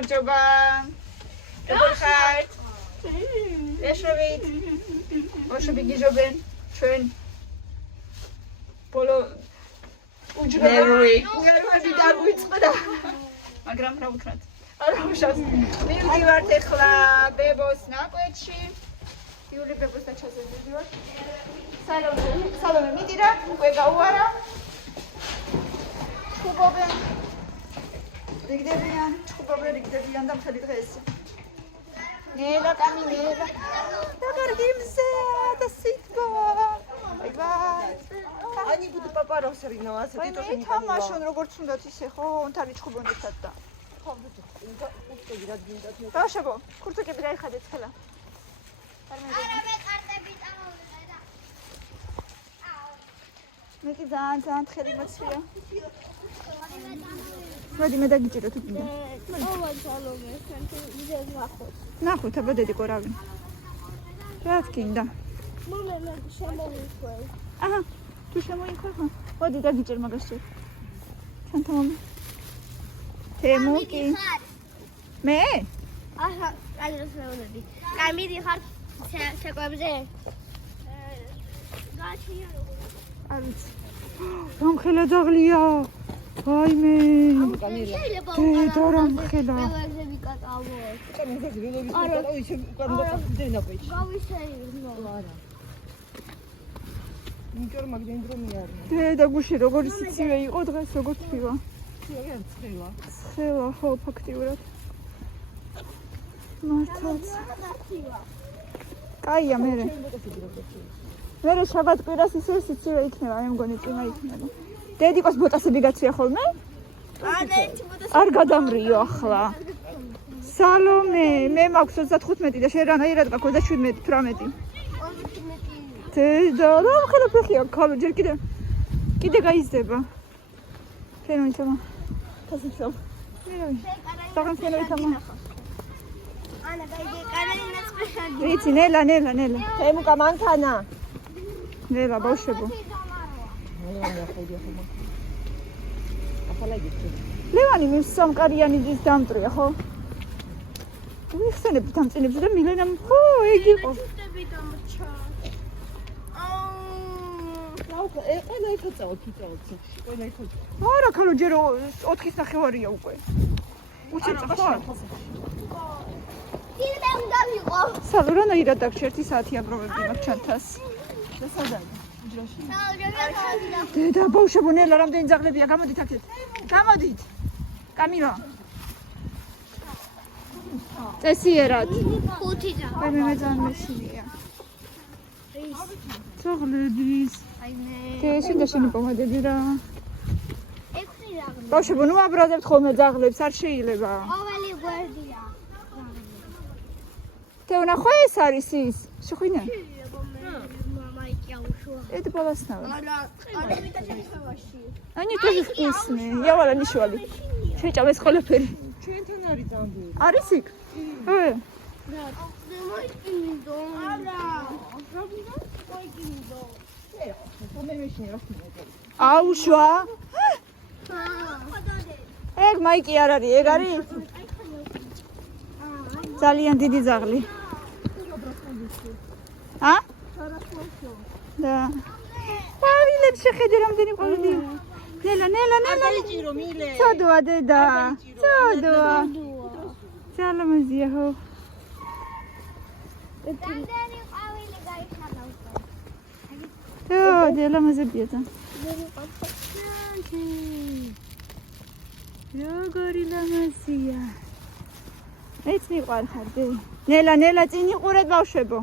გამარჯობა. როგორ ხართ? ეშოვით. ოშები გიჟობენ ჩვენ. ბოლო უჯრედური დაგვიწყდა. მაგრამ რა ვქნათ? არა უშავს. მივდივართ ახლა ბებოს ნაკვეთში. იული ბებოს და ჩაზე მივდივართ. სალომე მიდირა, უკვე გაუარა. ჩხუბობენ. რიგდებიან და მთელი დღე ეს. ნელა კამინელა. და კარგი მზეა და სიტყვა. ბაი. Они будут по парам соревноваться, ты тоже не თამაშონ როგორც უნდათ ისე ხო, თარი ჩხუბონდეთ და. ბავშვებო, ქურთუკები გაიხადეთ ხელა. მე კი ძალიან თხელი მოცვია. მოდი მე დაგიჭირო თუ გინდა. ნახოთ აბა დედიკო რავი. რა გინდა? მომე შემოვიყვე. აჰა, თუ შემოიყვე ხო? მოდი დაგიჭერ მაგას შე. თანთა მომე. თემუკი. მე? აჰა, აიროს მეუბნები. კაი მიდიხარ ცეკვებზე? გაჩია როგორ? არ ვიცი. რამხელა ძაღლია. ვაიმე. დედა რამხელა. ველებზე ვიკატავო. დედა გუში როგორი სიცივე იყო დღეს როგორ თქვა. ცხელა ხო ფაქტიურად. მართლაც. კაია მერე. მერე შაბათ კვირას ისე სიცივე იქნება, მე მგონი წინა იქნება. დედიკოს ბოტასები გაცვია ხოლმე? არ გადამრიო ახლა. სალომე, მე მაქვს 35 და შენ რანაირად გაქვს 27, 18. დედა, რა ხელ ფეხია ქალო, ჯერ კიდე გაიზდება. შენ ვიჩამა. თასიცო. საღან შენ ვიჩამა. ანა გაიგე, კანელინა სპეციალი. ვიცი, ნელა. თემუკა მანქანა. ნელა ბავშვებო. ლევანი მისამყარიანი ის დამტრია ხო? ვიხსენებ დამწინებს და მილენამ ხო ეგ იყო. ყველა იხოცავთ. არა ქალო ჯერ 4-ის ნახევარია უკვე. უჩეწა ხო? ტირბე უნდა ვიყო. სალო რანაირად დაგჭერთ საათი აგროვებდი მაგ ჩანთას. და სადაა? უჯრაში. დედა ბავშვებო ნელა რამდენი ძაღლებია გამოდით აქეთ. გამოდით. კამილო. წესიერად. 5 ძაღლი. მე ძალიან მესილია. ძაღლების. აიმე. შენ შენი პომადები რა. 6 ძაღლი. ბავშვებო ნუ აბრადებთ ხოლმე ძაღლებს არ შეიძლება. ყოველი გვერდია. თეონა ხო ეს არის ის? შეხვინა? Это полоснава. Они тоже вкусные. Я вала не швали. Შეჭამეს ყველაფერი. ჩვენთან არის ძაღლი. არის იქ? აუშვა. ეგ მაიკი არ არის, ეგ არის? ძალიან დიდი ძაღლი. ა? და ავილებს შეხედე რამდენი ყოლები. ნელა. დაიჭირო მილე. ცოდოა დედა. ცოდოა. სალამაზია ხო. რამდენი ყვავილი გაიხადა უკვე. დელამაზებია თან. როგორი ლამაზია. ეც მიყვარხარ დე. ნელა წინ იყურეთ ბავშვებო.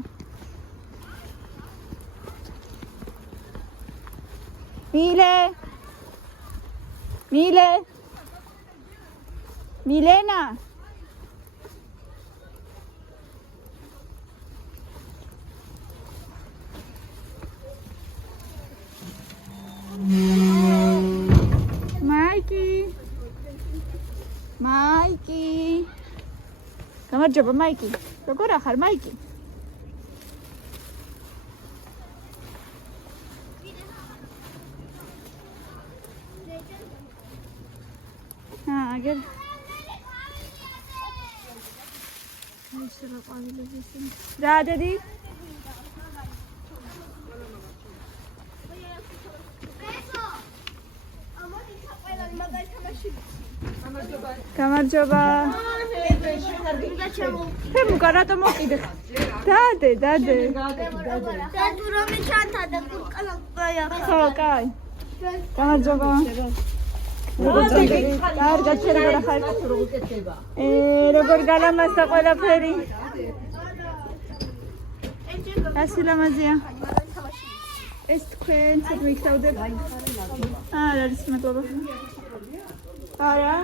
მილენა. მაიკი. გამარჯობა მაიკი. როგორ ახარ მაიკი? აგერ ისება ყვავილები ისინი. რა დედი? გამარჯობა. ფემუკა რატო მოკიდე? დადე. ხო, კაი. გამარჯობა. კარგად შეიძლება ხარ. როგორ გალამაზდა ყველაფერი. ასილამაზია. ეს თქვენ ცოტა მიქცევდეთ. არ არის მადლობა. არა.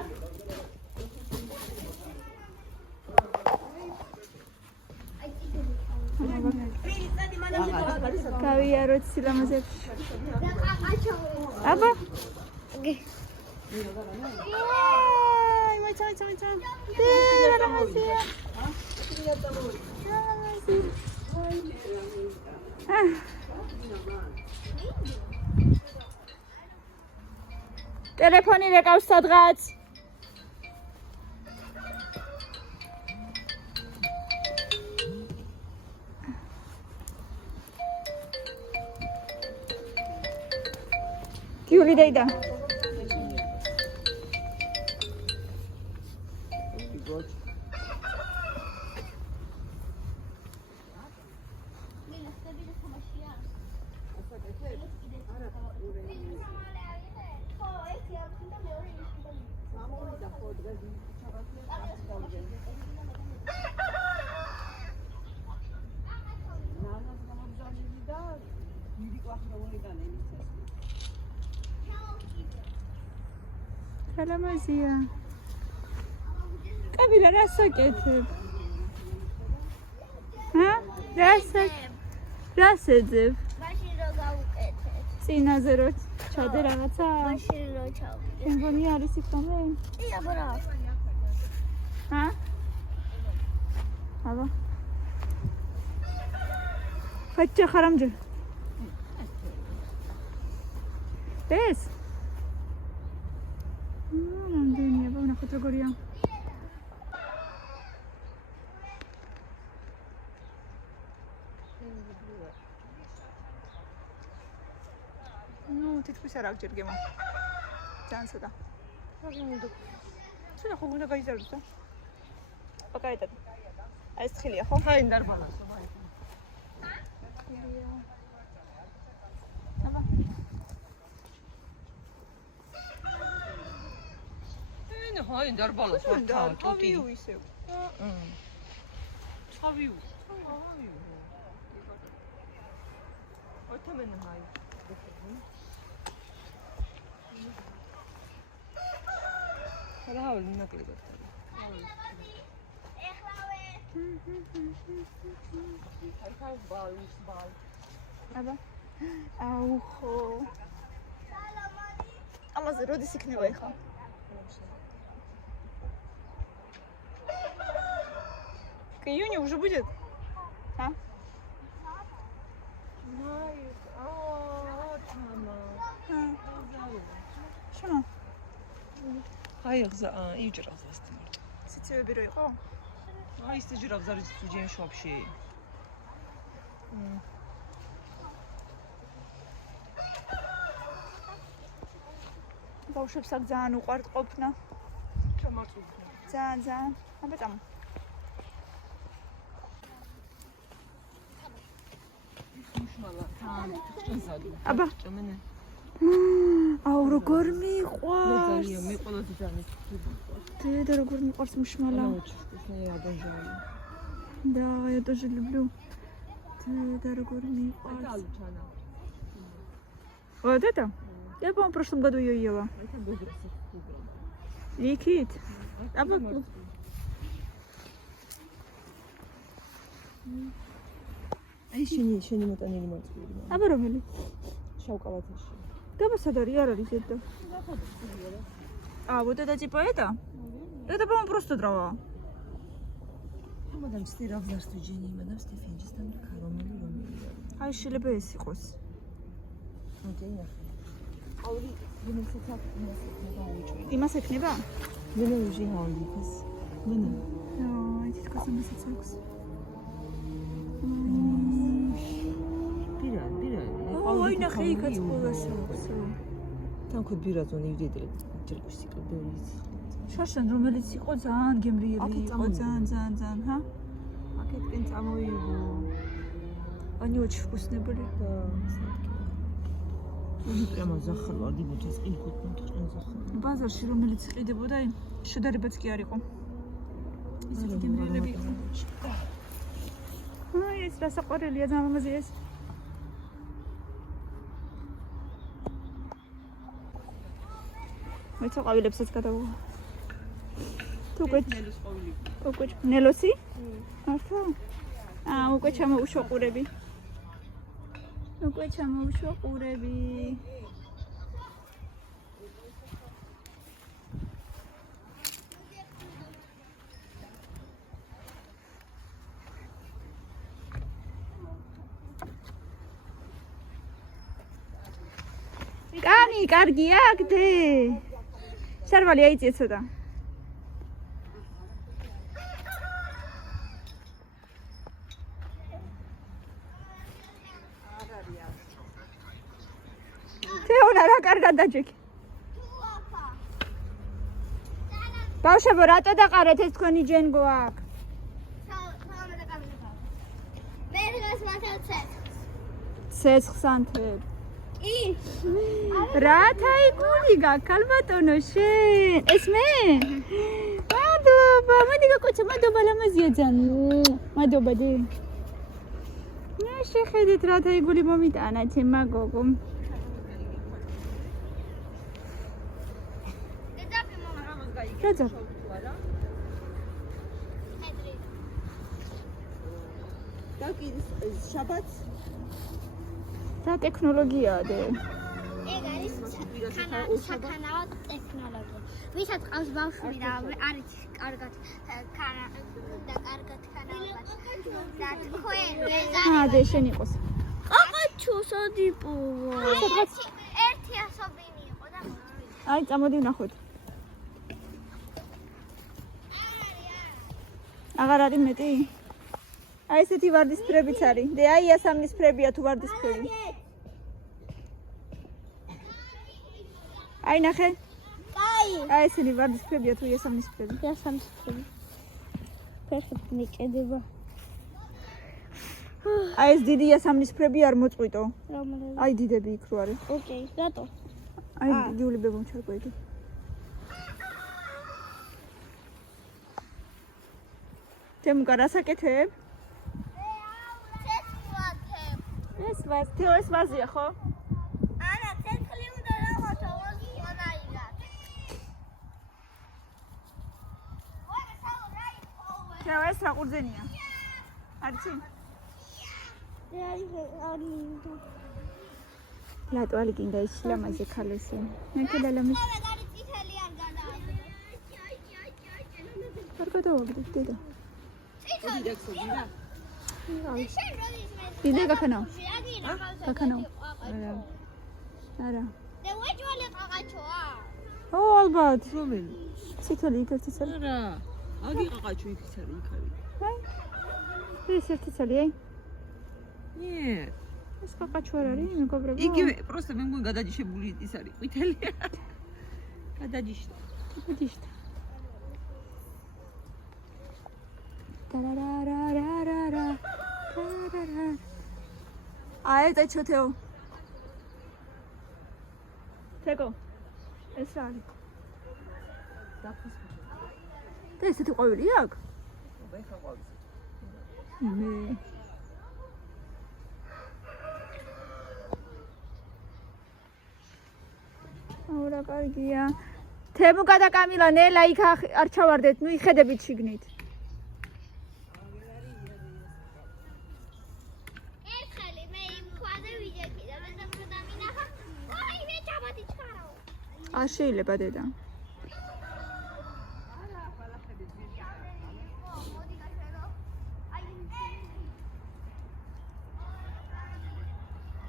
გავიაროთ სილამაზებში. აბა. აი, მოიცა. დერამაზია. ტელეფონი რეკავს სადღაც. Юли, дай-да. სალამაზია. კაბილა რა საკეთებ? რა შეძებ? მაშინ რო გავუკეთებ. წინაზე რო ჩადე რაღაცა? მაშინ რო ჩავდე. მგონი არის იქამდე? აბა რა. აბა. ხაჭა ხარამჯე. ეს? რამდენია, ვნახოთ როგორია. თითქმის არ აღჯერ გემო. ძალიან ცოტა. ცოტა ხო უნდა გაიზარდოს და. პაკაეტად. აი ეს თხილია ხო? აი ნდარბალას. აბა. აი ნდარბალას ვარ თავიუ ისევ. თავიუ. ოთამენ აი. ხალხი ნაკლებად. ახლა ბალს. აბა. აუ ხო. ამაზე როდის იქნება ახლა? К июню уже будет? А? Что? Ай, иჯრავს ასტიმარ. სიცივები რო იყო? აი ის იჯრავს არის უჯენში вообще. ბავშვებს აქ ძალიან უყვართ ყოფნა. ჩამაწუხე. ძალიან. აბა წამო. აბა ჭამენე. აუ როგორ მიყვარს. მე ყველაზე ძალიან დედა როგორ მიყვარს მუშმალა. я обожаю. Да, я тоже люблю. Деда როგორ მიყვარს. Вот это? Я, по-моему, в прошлом году ее ела. Ликит. Აბა აი შენი მოტანილი მოწყვილი. აბა რომელი? შავკალათაში. Даба садари, არ არის это. А, вот это типа это? Это, по-моему, просто дрова. მოდამ სტირავს დასტუჯენი, მოდამ სტიფენჯისთან რომელი. აი შეიძლება ეს იყოს. მოდენა. აური, ვინცეც აქ იმას ექნება? ვინო უჟი ჰაუნდიქს. ვინო? აი, თითქოს 300-საც აქვს. აი ნახე იქაც ყველას აქვს. თანქო ბირაზონი იდეა ჯერკუსი კაბელის. შაშან რომელიც იყო ძალიან გემრიელი იყო ძალიან, ჰა? აქეთკენ წამოიღო. Они очень вкусные были. Да. Прямо захალვა დიბუთის ყიდოთ მოწყენ захალვა. ბაზარში რომელიც ყიდებოდა, შედარებაც კი არ იყო. ისეთი გემრიელები იყო. აი ეს რასაყვარელია ძმამაზე ეს. მეც ყვავილებსაც გადავუვა. თუ გეჩნელოს ყვავილი. უკვე ნელოსი? მართლა? უკვე ჩამოუშვა ყურები. უკვე ჩამოუშვა ყურები. კანი, კარგია აქდე. შარვალი აიწიე ცოტა. თეონა რა კარგად დაჯექი. ბავშვებო, რატო დაყარეთ ეს თქვენი ჯენგო აქ? მე დღეს მათავ ცეცხლს ანთებ. რათა იგული გაქალ ბატონო შენ ეს მე მადლობა მოდი გაკოჩა მადლობა ლამაზია ძალიან მადლობა დი შეხედეთ რათა იგული მომიტანა ჩემმა გოგო დედა დაკი შაბათს რა ტექნოლოგიაა დე ეგ არის სათანადო ტექნოლოგია. ვისაც ყავს ბავშვი და არის კარგად და კარგად ხანავად. და თქვენ დე შენ იყოს. ყაყაჩო სადიპო. ერთი ასობინი იყო და აი წამოდი ვნახოთ. აღარ არის მეტი? აი ესეთი ვარდისფრებიც არის. დე აი ასამნისფრებია თუ ვარდისფრები. აი ნახე. კაი. აი ესენი ვარდისფრებია თუ ასამნისფრები. ასამნისფრები. ფერხით მეკედება. აი ეს დიდი ასამნისფრები არ მოწყვიტო. რომელი? აი დიდები იქ რო არის. ოკეი, რატო? აი გიული ბებომ ჩარკვე იგი. თემკა რასაკეთებ? ეს ვაზია ხო? ანა, ცეცხლი უნდა რაღაცა ვაზიანაირად. ეს რა ყურძენია? არიცი? ლატოალი გინდა ის ლამაზი ქალესი. მე ლამაზი. არ გადავაგდებ დედა. იდე გაქანაო. გაქანაო. არა. და ვეჭვალე ყაყაჩოა. ო ალბათ. რომელი? ციტოლი იქ ერთი წელი. არა. აგი ყაყაჩო იქ არის, იქ არის. აი. ეს ერთი წელი აი. ნე. ეს ყაყაჩო არ არის, მეგობრებო. იგივე, просто მე მგონი გადაჯიშებული ის არის, ყვითელია. გადაჯიშდა. გადაჯიშდა. ტარარარარარა. ტარარა. აი და ჩოთეო. თეკო. ეს რა არის? დაფის. და ესეთი ყვავილი აქვს? მე ხა ყვავილი. მე აურა კარგია. თემუკა და კამილა ნელა იქ არ ჩავარდეთ, ნუ იხედებით შიგნით. ერთხელი მე იმ ქვაზე ვიჯექი და მე დამინახა. აი მე ჩაბათი ჩქარავ. არ შეიძლება დედა.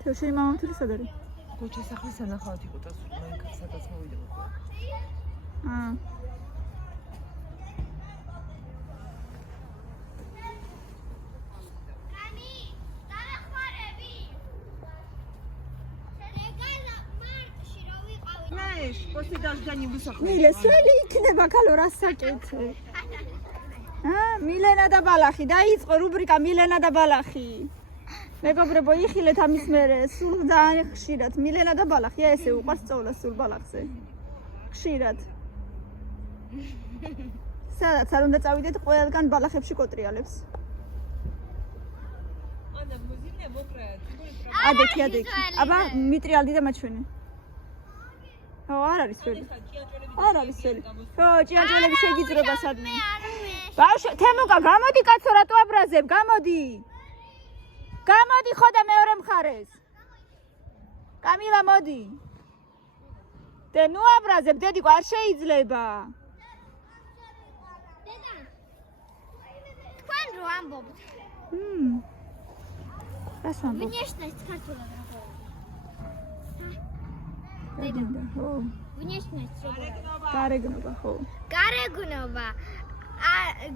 თუ შენ მამამთილი სად არის? ქუჩის სახლის სანახავად იყო და მანქანა სადაც მოვიდება. после дождя не высохнет. მილე სველი იქნება ქალო რა საკეთე მილენა და ბალახი დაიწყო რუბრიკა მილენა და ბალახი მეგობრებო იხილეთ ამის მერე სულ ძალიან ხშირად მილენა და ბალახი ესე უყვარს სწავლა სულ ბალახზე ხშირად სადაც არ უნდა წავიდეთ ყველგან ბალახებში კოტრიალებს Ана, музейная мокрая. ადექი აბა მიტრიალდი და მაჩვენე ხო არ არის ველი არ არის ველი ხო ჭიანჭველები შეგიძლება სადმე ბავშვ თემუკა გამოდი კაცო რატო აბრაზებ გამოდი ხო და მეორე მხარეს კამილა მოდი დე ნუ აბრაზებ დედიკო არ შეიძლება დედა თქვენ რო ამბობთ რას ვამბობ Внешность ქართულად როგორია? ხო Внешность როგორია? გარეგნობა ხო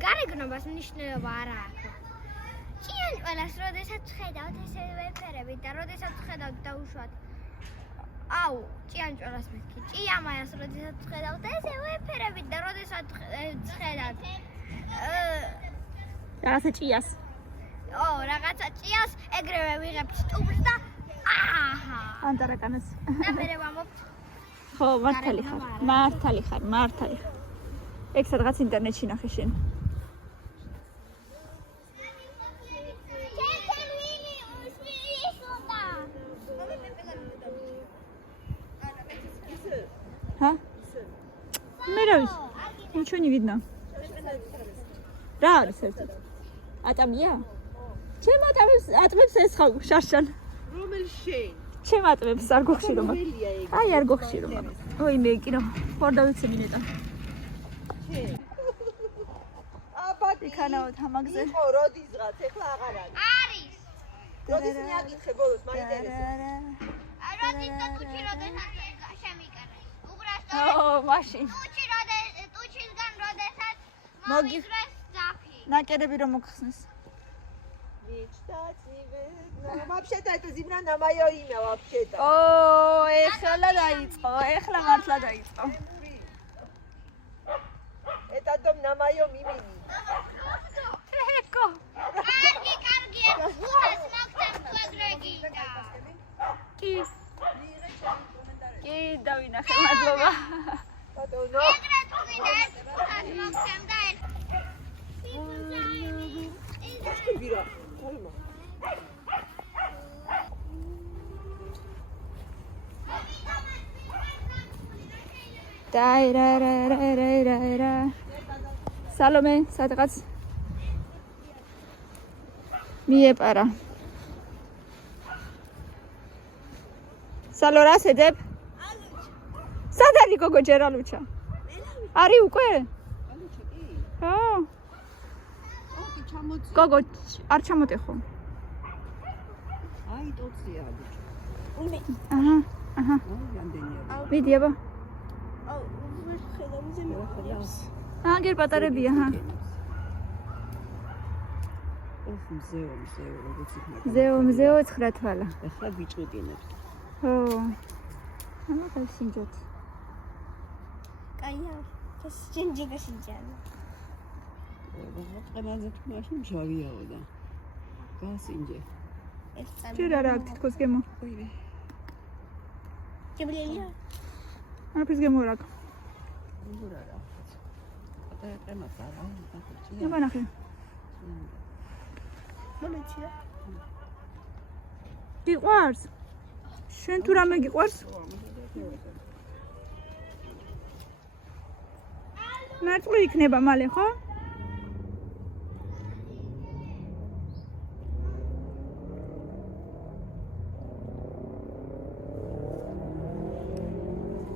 გარეგნობას მნიშვნელობა არ აქვს. ჭიანჭველას როდესაც ხედავთ ესე ვეფერებით და როდესაც ხედავთ დაუშვათ აუ ჭიანჭველას მეთქი ჭიამაიას როდესაც ხედავთ ესე ვეფერებით და როდესაც ხედავთ რაღაცა ჭიას რაღაცა ჭიას ეგრევე ვიღებ სტუმრს და აჰა ანტარაკანას და მე ვამბობ ხო მართალი ხარ ეგ სადღაც ინტერნეტში ნახე შენ ჰა მე რა ვიცი ничего не видно რა არის ეს ატამია ჩემ ატმებს ეს ხავ შარშან რომელი შენ? ჩემ ატმებს არ გოხშირობა აი არ გოხშირობა ой მე კიდე ხარ დავიცე მინეტა აბა იქანაოთ ამაგზე იყო როდისღაც ეხლა აღარ არის. არის როდის მიაკითხე ბოლოს მაინტერესებს. როდესაც ტუჩი როდესაც შემიკერე უბრალოდ მაშინ ტუჩისგან როდესაც მოგი- მომიწრეს ძაფი ნაკერები რომ მოგხსნეს Мечтать не видно. Вообще-то это зимна на моё имя вообще-то. ეხლა დაიწყო ეხლა მართლა დაიწყო Это дом на моём имени. ეკო კარგი ხუთას მოგცემ თუ ეგრე გინდა კი დავინახე მადლობა Бატონო. ეგრე თუ გინდა ერთ ხუთას მოგცემ და ერთ ვირა. ხოლმე. დაირა სალომე სადღაც მიეპარა სალო რა სედებ სად არის გოგო ჯერალუჩა არის უკვე ხო გოგო არ ჩამოტეხო აი ტოცია ბიჭო. აჰა რამდენია? მიდი აბა აგერ პატარებია ჰა მზეო როგორც იქნება. მზეო 9 თვალა ახლა ბიჭყინებს. ხო ამაყა სინჯოთ კაია ეს ჯინჯიგა სინჯალა ყველაზე მაშინ შავიაო და გასინჯე. ეს ჯერ არა აქ თითქოს გემო წაბლია არაფერს გემო რა აქვს ურა რა. და ემათა რა. აბა ნახე მომეცია გიყვარს შენ თუ რამე გიყვარს მარტო იქნება მალე ხო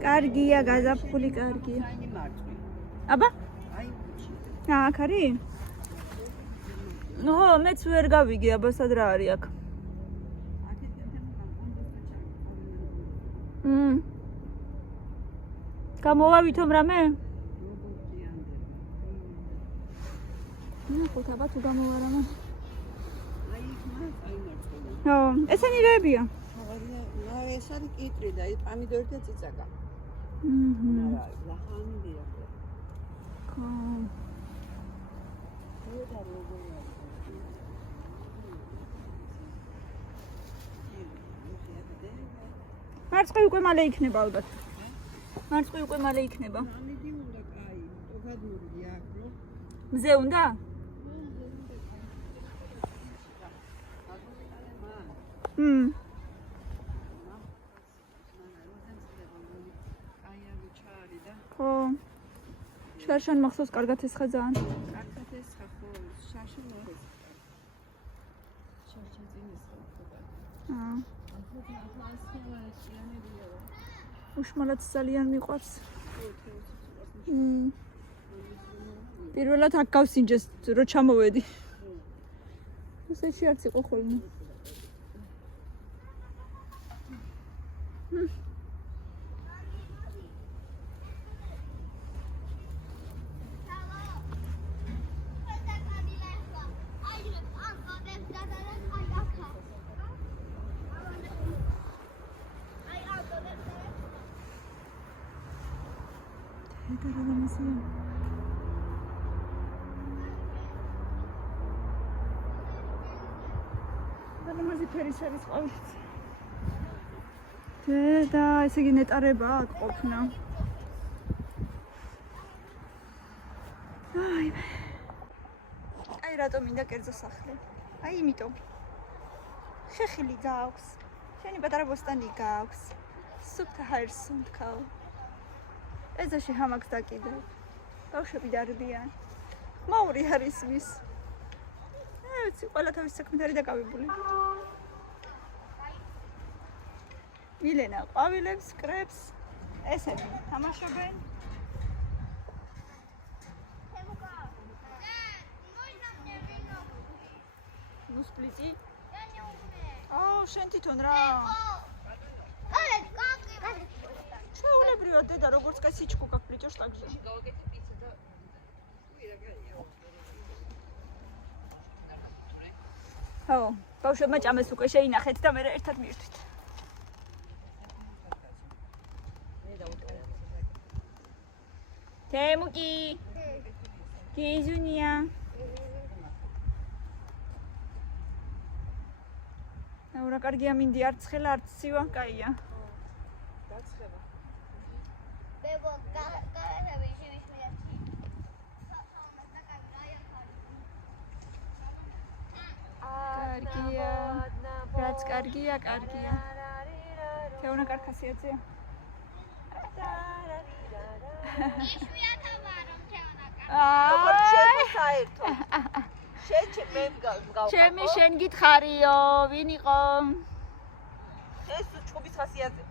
კარგია გაზაფხული კარგია აი მარტვი. აბა აი ბიჭი. აქ არის ნუ მეც ვერ გავიგე აბა სად რა არის აქ გამოვავითომ რამე ნახოთ აბა თუ გამოვარამა აი იქ აი მარტვი. ხო ესენი როებია ეს არის კიტრი და პამიდორი და წიწაკა. მარწყი უკვე მალე იქნება ალბათ. მარწყი უკვე მალე იქნება. მზე უნდა? ხო. შარშან მახსოვს კარგად ესხა ძალიან. კარგად ესხა ხო, შარშან მოხეს. შარშან წინ ესხა ხო. უშმალად ძალიან მიყვარს. პირველად აქ გავსინჯეს რო ჩამოვედი. ესეში არც იყო ხოლმე. ფერის ყავით. და ესე იგი ნეტარება აქ ყოფნა. აი რატომ მინდა კერძო სახლი? აი იმიტომ. ხეხილი გაქვს. შენი პატარა ბოსტანი გაქვს. სუფთა ჰაერს უნდქავ. ეზოში ჰამაკს დაკიდე. ბავშვები დარბიან. მაური არის ვის. ეცი ყველა თავის საქმით არის დაკავებული. მილენა ყვავილებს, კრებს, ესენი თამაშობენ. ნუ სპლიტი? შენ თვითონ რა? ჩვეულებრივად დედა როგორც კაც სიჩქუ გაქვს პლიჭოს ტაგში. გავაკეთე პიცა და ხო, ბავშვებმა ჭამეს უკვე შეინახეთ და მე ერთად მივირთვით. თემუკი. გიზუნია. რა კარგია მინდი არც ხელა არც ცივა, კაია. გაცხება. ბებო, გააჩები შევისმიათი. კარგია. რაც კარგია, კარგია. თეონა კარქასიაძე. ჩემი შენ გითხარიო, ვინ იყო? ეს ჩხუბის ხასიათზე.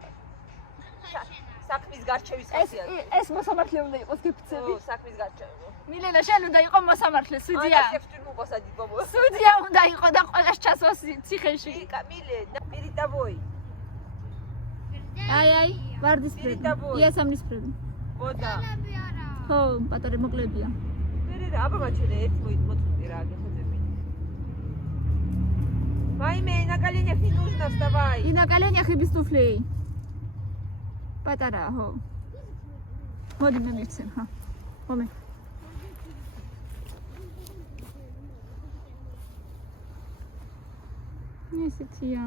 საქმის გარჩევის ხასიათზე. ეს მოსამართლე უნდა იყოს გიფცები. საქმის გარჩევა. მილენა შენ უნდა იყო მოსამართლე, სუდია. აი, სეფტვი მოგასადი ბაბო. სუდია უნდა იყო და ყველას ჩასვას ციხეში. მილენა, პირიტაბოი. აი, ვარდის ფრები. იასამნის ფრები. ბოდა. ხო, პატარა მოკლებია. მერე აბა მაჩენე ერთ მოიწმოწმდი რა, გეხოძები. Вайме, на коленях не нужно вставай. И на коленях и без туфлей. Патара, ხო. მოდი მე მივცემ, ხა. ხომე. ესეთია.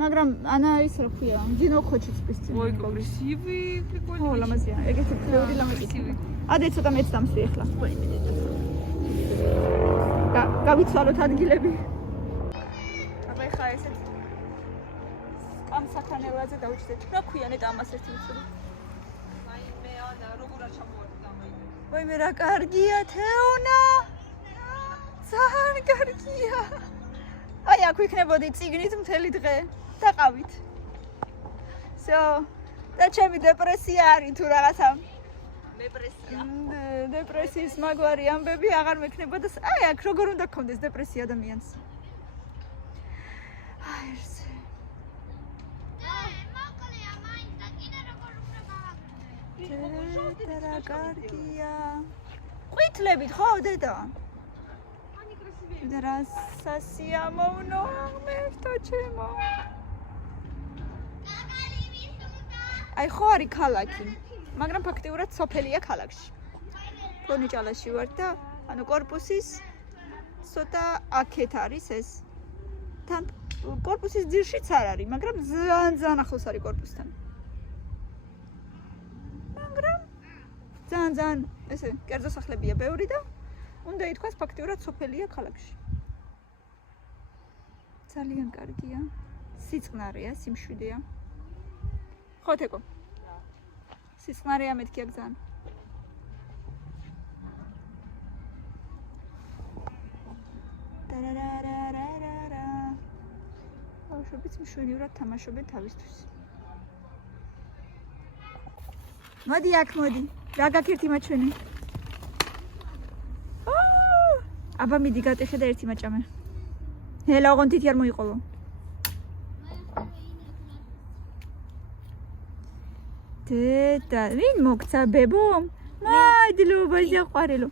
მაგრამ ანა ის რა ქვია, ძინო ხოჩიც პისცი. ой, красивый, прикольный. ო, ლამაზია. ეგეთი ბევრი ლამაზია. ადე ცოტა მეც დამსვი ახლა. გავიცვალოთ ადგილები. აბა ხა ესეთ კამსახანელაზე დავჭდეთ. რა ქვია ნეტ ამას ერთი უცური. ვაიმე, ანა, როგორ აჩამოვარდა მაინე. ვაიმე, რა კარგია თეონა. ძალიან კარგია. აი, აქ ვიქნებოდი წიგნით მთელი დღე. დაყავით. всё. და ჩემი დეპრესია არის თუ რაღაცა. დეპრესიის მაგვარი ამბები აღარ მექნებოდა. აი, აქ როგორ უნდა გქონდეს დეპრესია ადამიანს. აი, ეს. მოკლეა, მაინც და კიდე როგორ უნდა გავაკეთე. რა კარგია. ყვითლებით ხო, დედა? Они красивые. რა სასიამოვნო ღმერთო ჩემო. აი ხო არის ქალაქი, მაგრამ ფაქტიურად სოფელია ქალაქში. ფონიჭალაში ვარ და ანუ კორპუსის ცოტა აქეთ არის ეს. თან კორპუსის ძირშიც არ არის, მაგრამ ძალიან ახლოს არის კორპუსთან. მაგრამ ძალიან ესე კერძო სახლებია ბევრი და უნდა ითქვას ფაქტიურად სოფელია ქალაქში. ძალიან კარგია. სიწყნარეა, სიმშვიდეა. ხო თეკო. სიწყნარეა მეთქია ძალიან. ტარარარარარა. ბავშვებიც მშვენივრად თამაშობენ თავისთვის. მოდი აქ მოდი. რა გაქერთი მაჩვენი? აბა მიდი გატეხე და ერთი მაჭამე. ჰელა ოღონდ თითი არ მოიყოლო. დედა, ვინ მოგცა ბებო? მადლობა ზაყვარელო.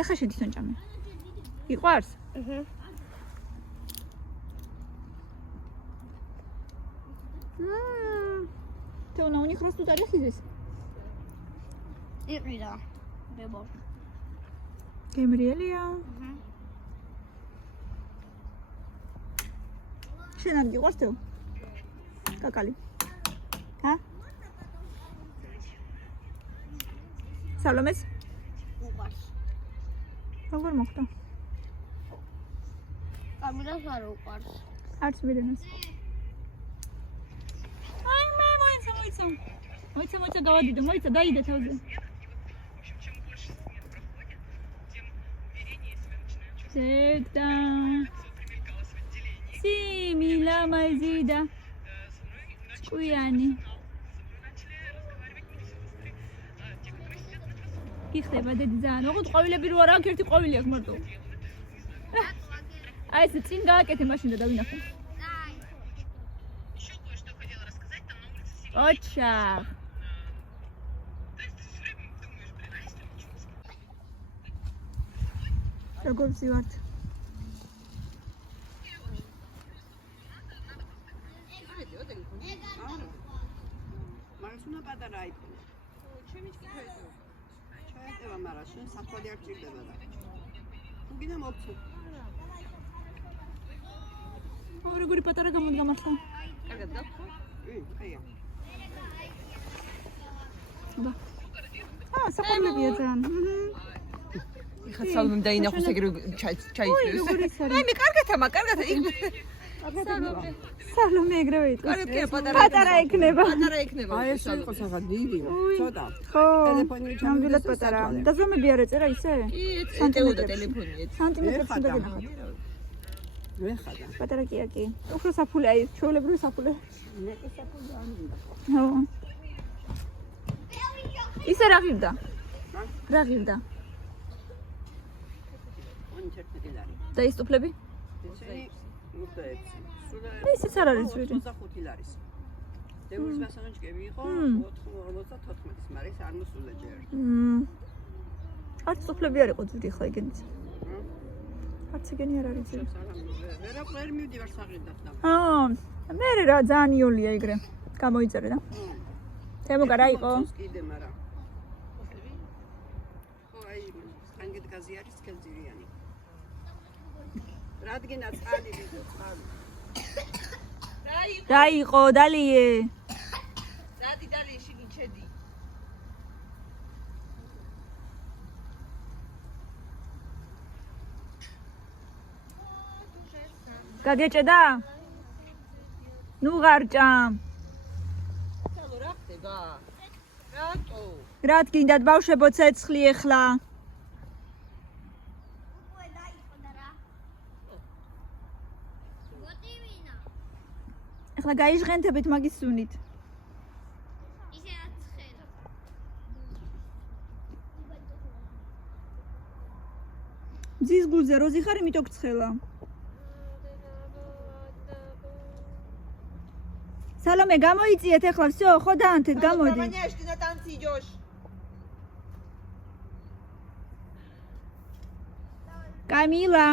ეხა შენ თვითონ ჭამე. იყვარს? თონა უნიხროს თუ დარიხიზეს? იყიდა ბებო. გემრიელია. შენ არ გიყვარს თო? კაკალი. ჰა? სალომეს? უყვარს. როგორ მოხდა? კამილას არ უყვარს. არც მიდენას. აი მე მოიცა გავადიდო, მოიცა დაიდე თავზე. Сета. Симила мазида. Куяни. Кихлеба деდი ძალიან. ოღონდ ყვავილები რო არა, ერთი ყვავილი აქვს მარტო. აი ეს წინ გააკეთე მაშინ და დავინახო. ოჩა. როგორ ვზივართ? მაგრამ სუნა პატარა აიფონი. ჩემი ჩქეფეზე. ჩაეტევა, მაგრამ შენ საფხოდი არ ჭირდება და. უგინა მოვცე. როგორი პატარა გამოდგა მართლა? კარგად დაგხო? აია. აბა. საყოლებია ძალიან. ხა სალმემ დაინახოს ეგრე ჩაიწვევს. აი მე კარგათა, სალომე ეგრევე იყო. კარგად კი პატარა იქნება. აი ეს იყოს ახლა დიდი, ცოტა. ხო. ტელეფონი ნამდვილად პატარა. დაზომები არ ეწერა ისე? სანტიმეტრ ტელეფონი ეც. სანტიმეტრში უნდა გენახოთ. ვეხადა. პატარა კია კი. უფრო საფულე აი, ჩვეულებრივი საფულე. ნეკი საფულე არ უნდა. ხო. ისე რა ღირდა? რა ღირდა? და ის ტუფლები? ისიც არ არის ვირი. 25 ლარის. დეურის მასანჯკები იყო 454-ის, მაგრამ ის არ მოსულა ჯერ. არც ტუფლები არ იყო ძვირი ხა იგენიც. არც იგენი არ არის ძვირი. ვერაფერ მივდივარ საღირდად და. მე რა ძალიან იოლია ეგრე. გამოიწერე და. თემოგა რა იყო? კიდე მაგრამ. ხო აი, ანგეთ გაზი არის სკელძირიანი. რადგენა წყალი ვიდო წყალი. რა იყო დალიე? დადი დალიე შიგნით შედი. გაგეჭედა? ნუ ღარჭამ. სალო რა ხდება? რატო? რად გინდათ ბავშვებო ცეცხლი ეხლა? ეხლა გაიჟღენთებით მაგის სუნით. ისედაც ხედა. ძის გულზე როზი ხარ, იმიტომ გცხელა. სალომე გამოიწიეთ ეხლა, всё, ხო დაანთეთ, გამოდი. Конечно, на танцы идёшь. კამილა,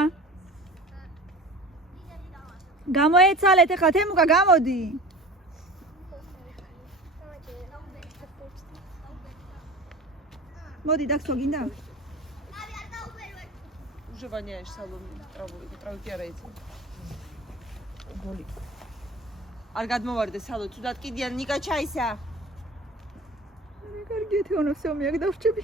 გამოეცალეთ ეხლა თემუკა გამოდი. მოდი დაგსო გინდა? Уже воняешь салон травой კი არა იცი. გოლი. არ გადმოვარდე სალო, თუდად კიდიან ნიკა ჩაისა. კარგია თეონო, всё მე აქ დავრჩები.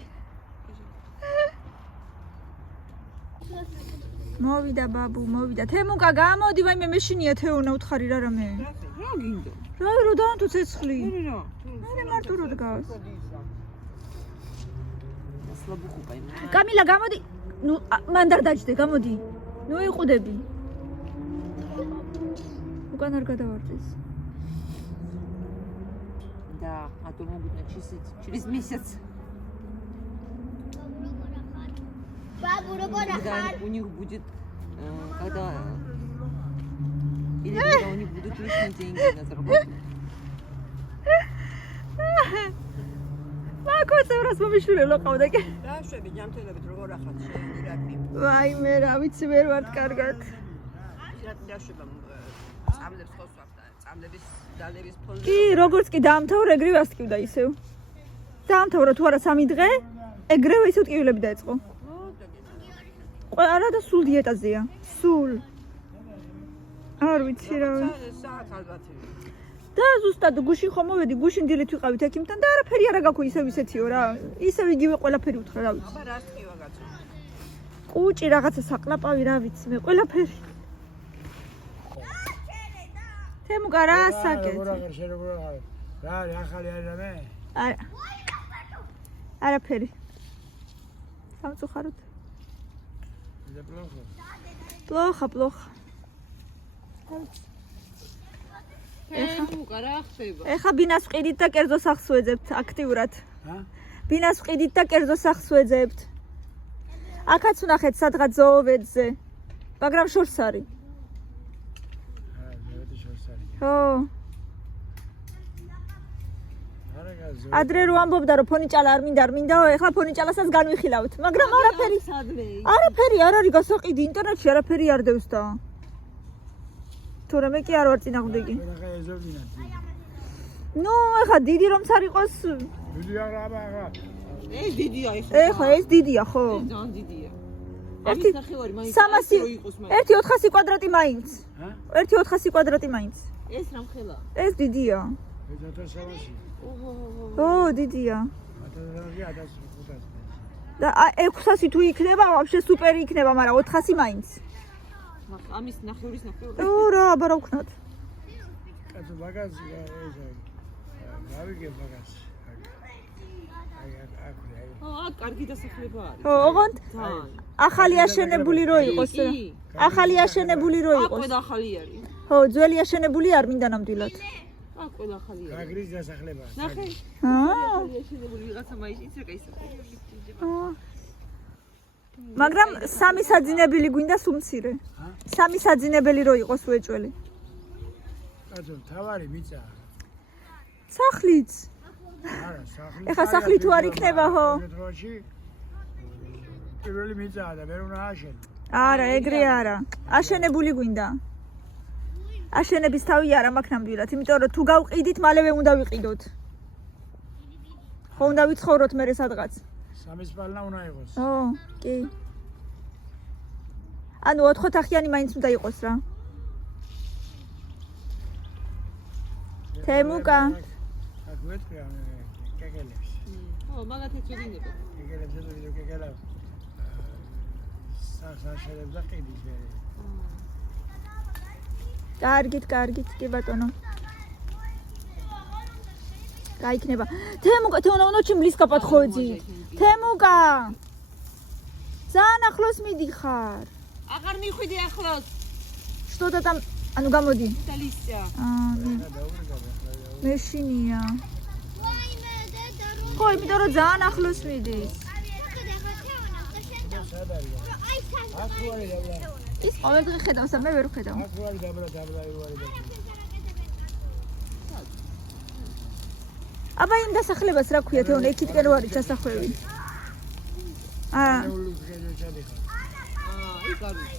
მოვიდა ბაბუ, მოვიდა. თემუკა გამოდი, ვაიმე მეშინია თეონა უთხარი რა რამე. რა გინდა? რა რო დაანთო ცეცხლი. რა? მე მარტო რო დგას. სლაბუხუპა იმ. კამილა გამოდი. ნუ მან დაჯდე, გამოდი. ნუ იყუდები. უკან არ გადავარდეს. Да, а то могут начислить через месяц. Бабу, როგორ ახარ? У них будет когда или когда у них будут лишние деньги на заработку. მაკოცევრას მომიშულელო ყავდა კი. რა შვები ჯამთელებით როგორ ახალ შედი რა კი. ვაი მე რა ვიცი ვერ ვარ კარგად. რა შვება წამლებს ხოს ვახდა წამლების დალევის ფონზე. კი როგორც კი დაამთავრა ეგრევე ასკივდა ისევ. დაამთავრა თუ არა 3 დღე ეგრევე ისევ ტკივილები დაეწყო. არა და სულ დიეტაზეა. სულ. არ ვიცი რა. საათ ალბათ. და ზუსტად გუშინ ხომ მოვედი, გუშინ დილით ვიყავით ექიმთან და არაფერი არ აგაქვი ისევ ისეთიო რა. ისევ იგივე ყველაფერი უთხრა რა ვიცი. აბა რა ტკივა გაწო. კუჭი რაღაცა საყლაპავი რა ვიცი მე ყველაფერი. თემუკა რა საკეთე? რა ახალი არა მე? არა. არაფერი. სამწუხაროდ. პლოხა. თემუკა რა ხდება? ეხა ბინას ვყიდით და კერძო სახს ვეძებთ აქტიურად. ჰა? ბინას ვყიდით და კერძო სახს ვეძებთ. აქაც ვნახეთ სადღაც ზოოვედზე. მაგრამ შორს არის. ხო. ადრე რო ამბობდა რომ ფონიჭალა არ მინდაო, ეხლა ფონიჭალასაც განვიხილავთ, მაგრამ არაფერი არ არის გასაყიდი ინტერნეტში არაფერი არ დევს და. თორემ კი არ ვარ წინააღმდეგი. ნუ ეხლა დიდი რომც არ იყოს. დიდი არა. ეს დიდია ეხლა ეს დიდია ხო? ძალიან დიდია. ერთი 400 კვადრატი მაინც. 400 კვადრატი მაინც. ეს რამ ხელა? ეს დიდია. ეს 1300. ო, დიდია. და 600 თუ იქნება, ვაფშე სუპერი იქნება, მაგრამ 400 მაინც. ამის ნახევრის. ო, რა, აბა რა ვქნათ. კაცო ბაგაზი გავიგე ბაგაზი. აა, კარგი დასახლება არის. ო, ოღონდ ახალი აშენებული რო იყოს. ახალი აშენებული რო იყოს. ყველა ახალი არის. ხო, ძველი აშენებული არ მინდა ნამდვილად. აა, ყველა ახალი არის. გაგრის დასახლება. ნახე. აა. აშენებული ვიღაცა მაინც რა ისე. მაგრამ 3 საძინებელი გვინდა სულ მცირე. 3 საძინებელი რო იყოს უეჭველი. კაცო, თავარი მიწა. სახლიც. არა, სახლი. ეხა სახლი თუ არ იქნება, ხო? პირველი მიწაა და ვერ უნდა აშენო. არა, ეგრე არა. აშენებული გვინდა. აშენების თავი არა მაქვს ნამდვილად, იმიტომ რომ თუ გავყიდით, მალევე უნდა ვიყიდოთ. ხო, უნდა ვიცხოვროთ მერე სადღაც. სამის პალნა უნდა იყოს. ო, კი. ანუ 4 ოთახიანი მაინც უნდა იყოს რა. თემუკა. აქ ვეთქვა კეკელებს. ო, მაგათ ეწოდინება. კეკელებს ეწოდინება კეკელებს. სახსაშერებს და ყიდის მე. კარგით, კი ბატონო. გაიქნება. თემუკა, თეონა უნდა ჩიმბლისკა პათხოძი. თემუკა. ძალიან ახლოს მიდიხარ. აღარ მიხვიდე ახლოს. Что ты там? А ну გამოდი. და ლისტია. მეშინია. ხო, იმიტომ რომ ძალიან ახლოს მიდის. ის ყოველ დღე ხედავს, მე ვერ ვხედავ. აბა იმ დასახლებას რა ქვია თეონა, იქითკენ რო არის ჩასახვევი. იქ არის.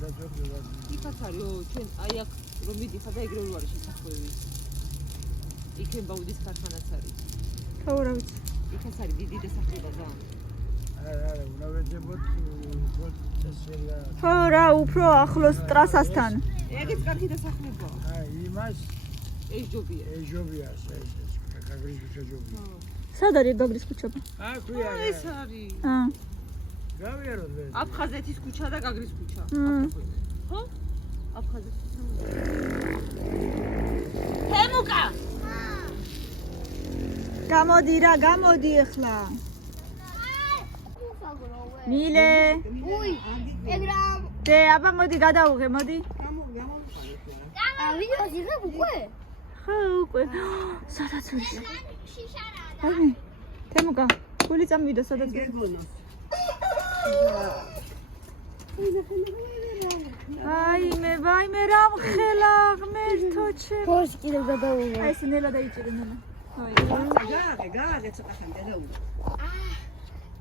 დაძებდა. იქაც არის, ჩვენ აი აქ რომ მიდიხარ და ეგრე ვარ შესახვევი. იქენ ბაუდის ქარხანაც არის. ხო რა ვიცი. იქაც არის დიდი დასახლება და. არა, უნდა ვეძებოთ წესელა. ხო რა, უფრო ახლოს ტრასასთან. ეგეც კარგი დასახლებაა. აი, იმას ეს ჯობია. ეჟობია, ეს გაგრის უჩაჯობია. სად არის გაგრის ქუჩა? აქვია. ეს არის. გავიაროთ მე. აფხაზეთის ქუჩა და გაგრის ქუჩა. ხო? აფხაზეთის. თემუკა. გამოდი რა, გამოდი ახლა. მილე. უი, ეგრამ. დე, აბა მოდი გადავუღე, მოდი. ვიდეოს იღებ უკვე? ხო, უკვე. სადაც ვარ? აი, თემუკა, გული წამივიდა სადაც ვარ? აი მე რა მხელა ღმერთო ჩემ. ფორს კიდევ გადავუღე. აი ეს ნელა დაიჭირე ნელა. აი. გააღე ცოტა ხანდა და უნდა.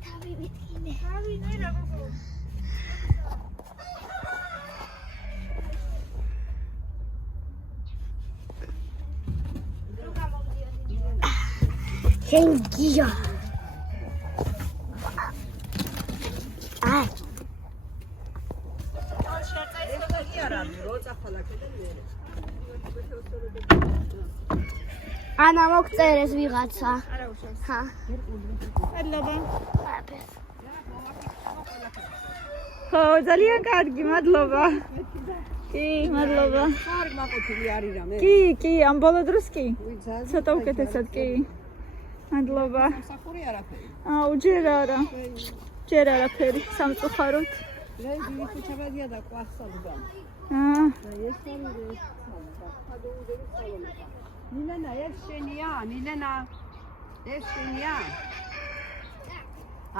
თავი მიტკინე. აი ნელა გოგო. შენგია. ანა მოგწერეს ვიღაცა. ხა. მადლობა. ხო, ძალიან კარგი, მადლობა. კი, მადლობა. ხარ მაყუთილი არის რა მე. კი, ამ ბოლო დროს კი. ცოტა უკეთესად კი. მადლობა. სახური არაფერი. აუ, ჯერ არა. ჯერ არაფერი, სამწუხაროდ. რა იგი ხუჩაბადია და ყვასალდა. ეს არის ნილენა ეს შენია, ნილენა ეს შენია.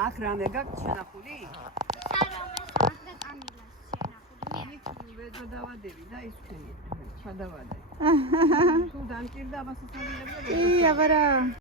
აქ რამე გაქვს შენახული? ვედავადები და ის თქვენი. ჩადავადე. თუ დამჭირდა აბასასწავლებლები. კი, აბარა.